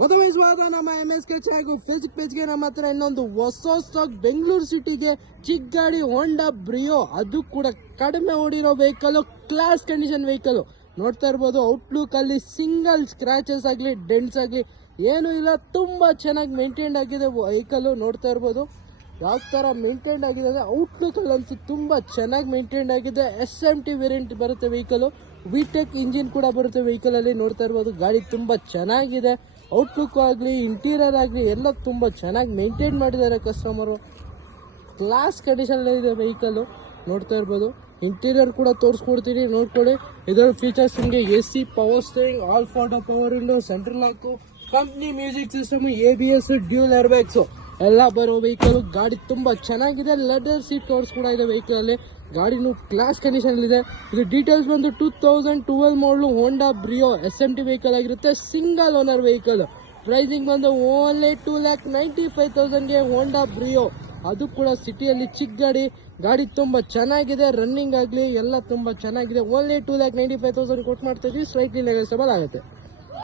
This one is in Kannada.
ಇವಾಗ ನಮ್ಮ MSK ಹಾಗೂ ಫೇಸ್ಬುಕ್ ಪೇಜ್ಗೆ ನಮ್ಮ ಹತ್ರ ಇನ್ನೊಂದು ಹೊಸ ಸ್ಟಾಕ್ ಬೆಂಗಳೂರು ಸಿಟಿಗೆ ಚಿಕ್ಕ ಗಾಡಿ ಹೋಂಡಾ ಬ್ರಿಯೋ, ಅದು ಕೂಡ ಕಡಿಮೆ ಓಡಿರೋ ವೆಹಿಕಲ್, ಕ್ಲಾಸ್ ಕಂಡೀಷನ್ ವೆಹಿಕಲ್ ನೋಡ್ತಾ ಇರ್ಬೋದು. ಔಟ್ಲುಕ್ ಅಲ್ಲಿ ಸಿಂಗಲ್ ಸ್ಕ್ರಾಚಸ್ ಆಗಲಿ ಡೆಂಟ್ಸ್ ಆಗಲಿ ಏನು ಇಲ್ಲ, ತುಂಬಾ ಚೆನ್ನಾಗಿ ಮೇಂಟೈನ್ ಆಗಿದೆ ವೆಹಿಕಲ್. ನೋಡ್ತಾ ಇರ್ಬೋದು ಯಾವ ತರ ಮೇಂಟೈನ್ ಆಗಿದೆ ಅಂದ್ರೆ ಔಟ್ಲುಕ್ ಅಲ್ಲಂತೂ ತುಂಬಾ ಚೆನ್ನಾಗಿ ಮೇಂಟೈನ್ ಆಗಿದೆ. SMT ವೇರಿಯಂಟ್ ಬರುತ್ತೆ ವೆಹಿಕಲ್, ವಿಟೆಕ್ ಇಂಜಿನ್ ಕೂಡ ಬರುತ್ತೆ ವೆಹಿಕಲ್ ಅಲ್ಲಿ. ನೋಡ್ತಾ ಇರ್ಬೋದು ಗಾಡಿ ತುಂಬಾ ಚೆನ್ನಾಗಿದೆ. ಔಟ್ಲುಕ್ ಆಗಲಿ ಇಂಟೀರಿಯರ್ ಆಗಲಿ ಎಲ್ಲ ತುಂಬ ಚೆನ್ನಾಗಿ ಮೇಂಟೈನ್ ಮಾಡಿದ್ದಾರೆ ಕಸ್ಟಮರು. ಕ್ಲಾಸ್ ಕಂಡೀಷನ್ ಇದೆ ವೆಹಿಕಲ್. ನೋಡ್ತಾ ಇರ್ಬೋದು ಇಂಟೀರಿಯರ್ ಕೂಡ ತೋರಿಸ್ಕೊಡ್ತೀನಿ, ನೋಡ್ಕೊಳ್ಳಿ. ಇದರ ಫೀಚರ್ಸ್ ನಿಮಗೆ AC, power steering, all photo power window, central lock, company music system, ABS, dual air bags ಎಲ್ಲ ಬರೋ ವೆಹಿಕಲ್. ಗಾಡಿ ತುಂಬಾ ಚೆನ್ನಾಗಿದೆ. ಲೆದರ್ ಸೀಟ್ ಕವರ್ಸ್ ಕೂಡ ಇದೆ ವೆಹಿಕಲ್ ಅಲ್ಲಿ. ಗಾಡಿನೂ ಕ್ಲಾಸ್ ಕಂಡೀಷನ್ ಇದೆ. ಇದು ಡೀಟೇಲ್ಸ್ ಬಂದು 2012 ಮಾಡಲು ಹೋಂಡಾ ಬ್ರಿಯೋ SMT ವೆಹಿಕಲ್ ಆಗಿರುತ್ತೆ. Single owner vehicle. ಪ್ರೈಸಿಂಗ್ ಬಂದು ಓನ್ಲಿ 2,95,000ಗೆ ಹೋಂಡಾ ಬ್ರಿಯೋ, ಅದು ಕೂಡ ಸಿಟಿಯಲ್ಲಿ ಚಿಕ್ಕ ಗಾಡಿ. ಗಾಡಿ ತುಂಬಾ ಚೆನ್ನಾಗಿದೆ, ರನ್ನಿಂಗ್ ಆಗಲಿ ಎಲ್ಲ ತುಂಬಾ ಚೆನ್ನಾಗಿದೆ. ಓನ್ಲಿ 2,95,000 ಕೊಟ್ಟು ಮಾಡ್ತಾ ಇದ್ದೀವಿ. ಸ್ಲೈಟ್ಲಿ ನೆಗೋಸಿಯಬಲ್ ಆಗುತ್ತೆ.